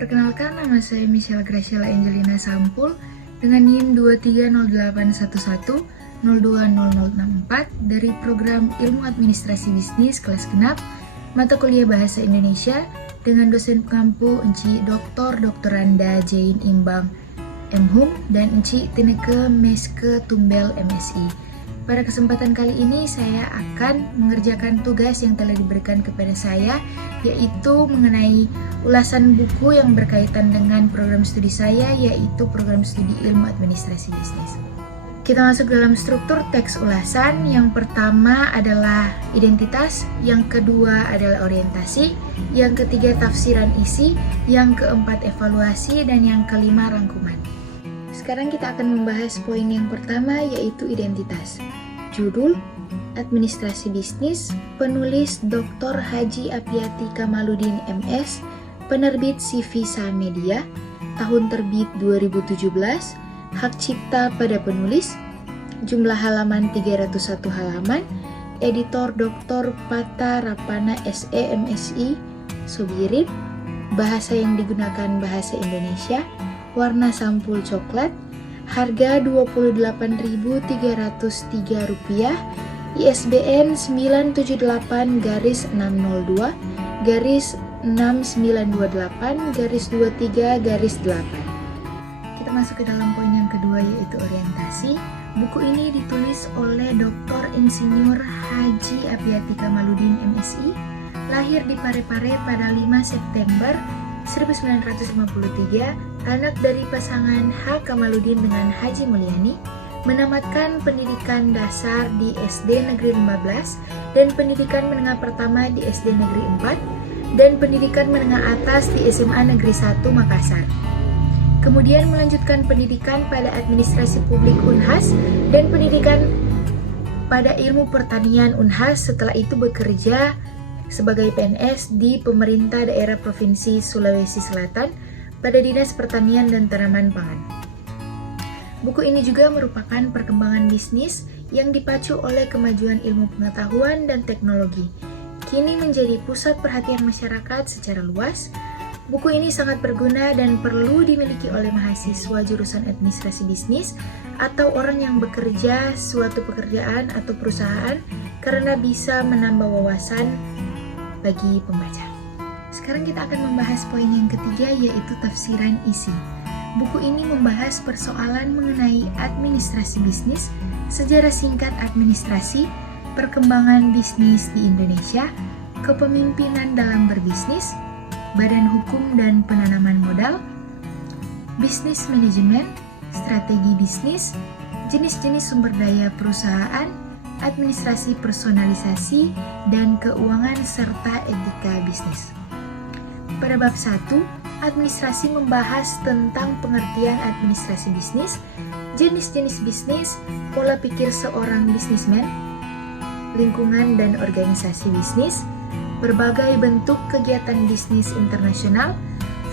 Perkenalkan, nama saya Michelle Graciela Angelina Sampul dengan NIM 230811 020064 dari program Ilmu Administrasi Bisnis kelas genap mata kuliah Bahasa Indonesia dengan dosen pengampu Enci Dr. Doktoranda Jain Imbang MHum dan Enci Tineke Meske Tumbel MSI. Pada kesempatan kali ini saya akan mengerjakan tugas yang telah diberikan kepada saya, yaitu mengenai ulasan buku yang berkaitan dengan program studi saya, yaitu program studi Ilmu Administrasi Bisnis. Kita masuk dalam struktur teks ulasan. Yang pertama adalah identitas, yang kedua adalah orientasi, yang ketiga tafsiran isi, yang keempat evaluasi, dan yang kelima rangkuman. Sekarang kita akan membahas poin yang pertama, yaitu identitas. Judul, Administrasi Bisnis, penulis Dr. Haji Apiati Kamaludin MS, penerbit Civisa Media, tahun terbit 2017, hak cipta pada penulis, jumlah halaman 301 halaman, editor Dr. Pata Rapana SE MSI, Sobirin, bahasa yang digunakan bahasa Indonesia, warna sampul coklat, harga Rp28.303, ISBN 978-6928-23-8. Kita masuk ke dalam poin yang kedua, yaitu orientasi. Buku ini ditulis oleh Dr. Insinyur Haji Apiati Kamaludin MSI, lahir di Parepare pada 5 September 1953, anak dari pasangan H. Kamaludin dengan Haji Mulyani, menamatkan pendidikan dasar di SD Negeri 15 dan pendidikan menengah pertama di SD Negeri 4 dan pendidikan menengah atas di SMA Negeri 1 Makassar. Kemudian melanjutkan pendidikan pada Administrasi Publik Unhas dan pendidikan pada Ilmu Pertanian Unhas. Setelah itu bekerja sebagai PNS di pemerintah daerah Provinsi Sulawesi Selatan pada Dinas Pertanian dan Tanaman Pangan. Buku ini juga merupakan perkembangan bisnis yang dipacu oleh kemajuan ilmu pengetahuan dan teknologi. Kini menjadi pusat perhatian masyarakat secara luas. Buku ini sangat berguna dan perlu dimiliki oleh mahasiswa jurusan administrasi bisnis atau orang yang bekerja suatu pekerjaan atau perusahaan karena bisa menambah wawasan bagi pembaca. Sekarang kita akan membahas poin yang ketiga, yaitu tafsiran isi. Buku ini membahas persoalan mengenai administrasi bisnis, sejarah singkat administrasi, perkembangan bisnis di Indonesia, kepemimpinan dalam berbisnis, badan hukum dan penanaman modal, bisnis manajemen, strategi bisnis, jenis-jenis sumber daya perusahaan, administrasi personalisasi, dan keuangan serta etika bisnis. Pada bab 1, administrasi membahas tentang pengertian administrasi bisnis, jenis-jenis bisnis, pola pikir seorang bisnismen, lingkungan dan organisasi bisnis, berbagai bentuk kegiatan bisnis internasional,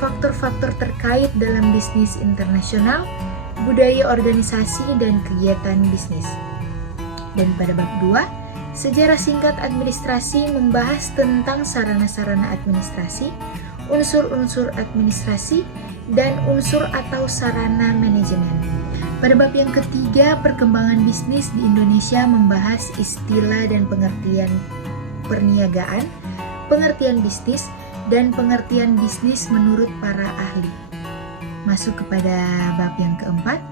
faktor-faktor terkait dalam bisnis internasional, budaya organisasi dan kegiatan bisnis. Dan pada bab 2, sejarah singkat administrasi membahas tentang sarana-sarana administrasi, unsur-unsur administrasi, dan unsur atau sarana manajemen. Pada bab yang ketiga, perkembangan bisnis di Indonesia membahas istilah dan pengertian perniagaan, pengertian bisnis, dan pengertian bisnis menurut para ahli. Masuk kepada bab yang keempat,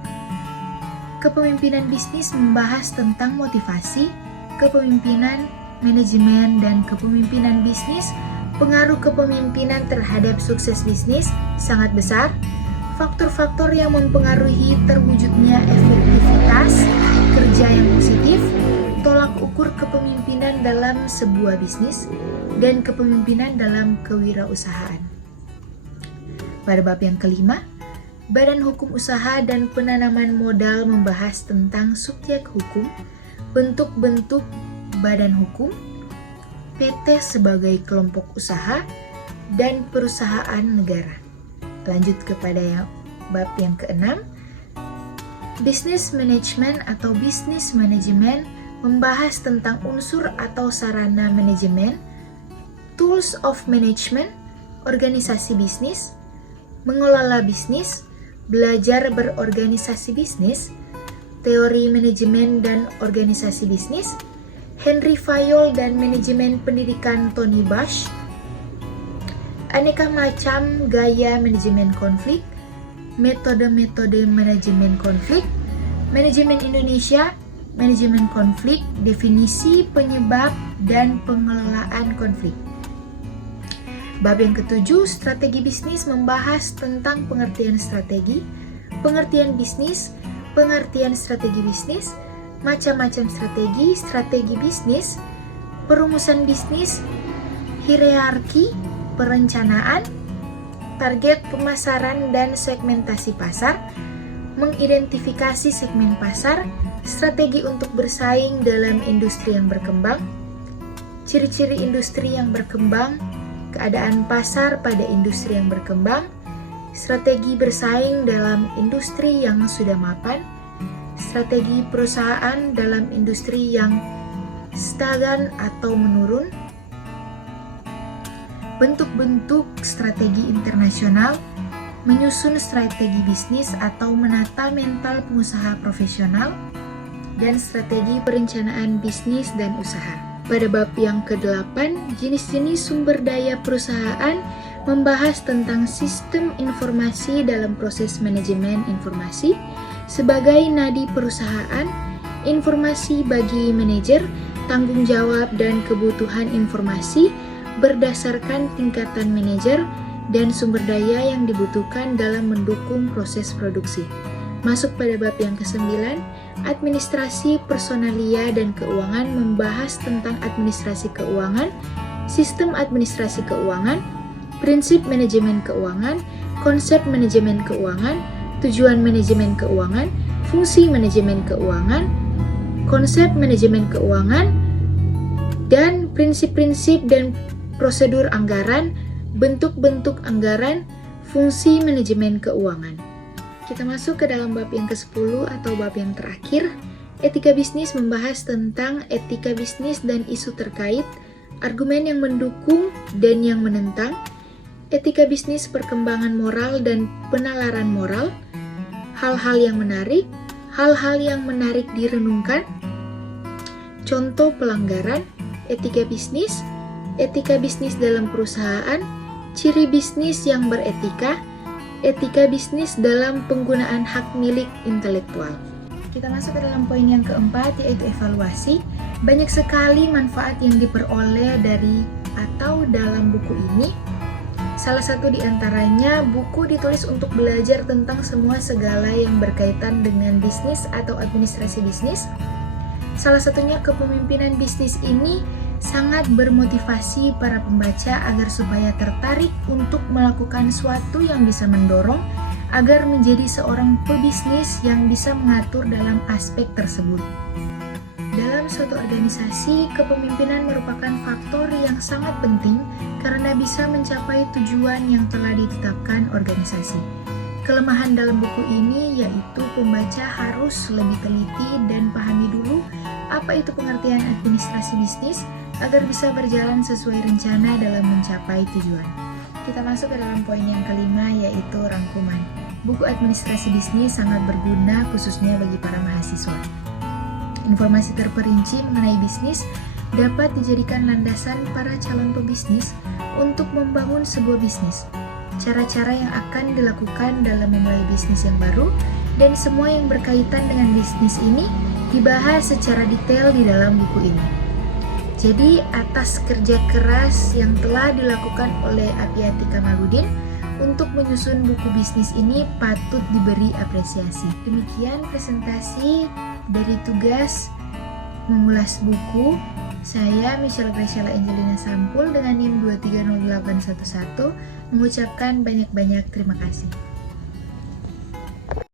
kepemimpinan bisnis membahas tentang motivasi, kepemimpinan, manajemen, dan kepemimpinan bisnis. Pengaruh kepemimpinan terhadap sukses bisnis sangat besar. Faktor-faktor yang mempengaruhi terwujudnya efektivitas kerja yang positif, tolak ukur kepemimpinan dalam sebuah bisnis, dan kepemimpinan dalam kewirausahaan. Pada bab yang kelima, Badan Hukum Usaha dan Penanaman Modal membahas tentang subjek hukum, bentuk-bentuk badan hukum, PT sebagai kelompok usaha, dan perusahaan negara. Lanjut kepada bab yang keenam, Business Management atau Business Manajemen membahas tentang unsur atau sarana manajemen, Tools of Management, organisasi bisnis, mengelola bisnis, belajar berorganisasi bisnis, teori manajemen dan organisasi bisnis, Henry Fayol dan manajemen pendidikan Tony Bush, aneka macam gaya manajemen konflik, metode-metode manajemen konflik, manajemen Indonesia, manajemen konflik, definisi, penyebab, dan pengelolaan konflik. Bab yang ketujuh, strategi bisnis, membahas tentang pengertian strategi, pengertian bisnis, pengertian strategi bisnis, macam-macam strategi, strategi bisnis, perumusan bisnis, hierarki, perencanaan, target pemasaran dan segmentasi pasar, mengidentifikasi segmen pasar, strategi untuk bersaing dalam industri yang berkembang, ciri-ciri industri yang berkembang, keadaan pasar pada industri yang berkembang, strategi bersaing dalam industri yang sudah mapan, strategi perusahaan dalam industri yang stagnan atau menurun, bentuk-bentuk strategi internasional, menyusun strategi bisnis atau menata mental pengusaha profesional, dan strategi perencanaan bisnis dan usaha. Pada bab yang ke-8, jenis-jenis sumber daya perusahaan, membahas tentang sistem informasi dalam proses manajemen informasi sebagai nadi perusahaan, informasi bagi manajer, tanggung jawab dan kebutuhan informasi berdasarkan tingkatan manajer dan sumber daya yang dibutuhkan dalam mendukung proses produksi. Masuk pada bab yang ke-9, administrasi personalia dan keuangan, membahas tentang administrasi keuangan, sistem administrasi keuangan, prinsip manajemen keuangan, konsep manajemen keuangan, tujuan manajemen keuangan, fungsi manajemen keuangan, konsep manajemen keuangan, dan prinsip-prinsip dan prosedur anggaran, bentuk-bentuk anggaran, fungsi manajemen keuangan. Kita masuk ke dalam bab yang ke-10 atau bab yang terakhir. Etika bisnis membahas tentang etika bisnis dan isu terkait, argumen yang mendukung dan yang menentang, etika bisnis, perkembangan moral dan penalaran moral, hal-hal yang menarik direnungkan, contoh pelanggaran, etika bisnis dalam perusahaan, ciri bisnis yang beretika, etika bisnis dalam penggunaan hak milik intelektual. Kita masuk ke dalam poin yang keempat, yaitu evaluasi. Banyak sekali manfaat yang diperoleh dari atau dalam buku ini. Salah satu di antaranya, buku ditulis untuk belajar tentang semua segala yang berkaitan dengan bisnis atau administrasi bisnis. Salah satunya kepemimpinan bisnis ini sangat bermotivasi para pembaca agar supaya tertarik untuk melakukan suatu yang bisa mendorong agar menjadi seorang pebisnis yang bisa mengatur dalam aspek tersebut. Dalam suatu organisasi, kepemimpinan merupakan faktor yang sangat penting karena bisa mencapai tujuan yang telah ditetapkan organisasi. Kelemahan dalam buku ini yaitu pembaca harus lebih teliti dan pahami dulu apa itu pengertian administrasi bisnis agar bisa berjalan sesuai rencana dalam mencapai tujuan. Kita masuk ke dalam poin yang kelima, yaitu rangkuman. Buku administrasi bisnis sangat berguna khususnya bagi para mahasiswa. Informasi terperinci mengenai bisnis dapat dijadikan landasan para calon pebisnis untuk membangun sebuah bisnis. Cara-cara yang akan dilakukan dalam memulai bisnis yang baru dan semua yang berkaitan dengan bisnis ini dibahas secara detail di dalam buku ini. Jadi, atas kerja keras yang telah dilakukan oleh Apiati Kamaludin untuk menyusun buku bisnis ini patut diberi apresiasi. Demikian presentasi dari tugas mengulas buku. Saya Michelle Graciela Angelina Sampul dengan NIM 230811 mengucapkan banyak-banyak terima kasih.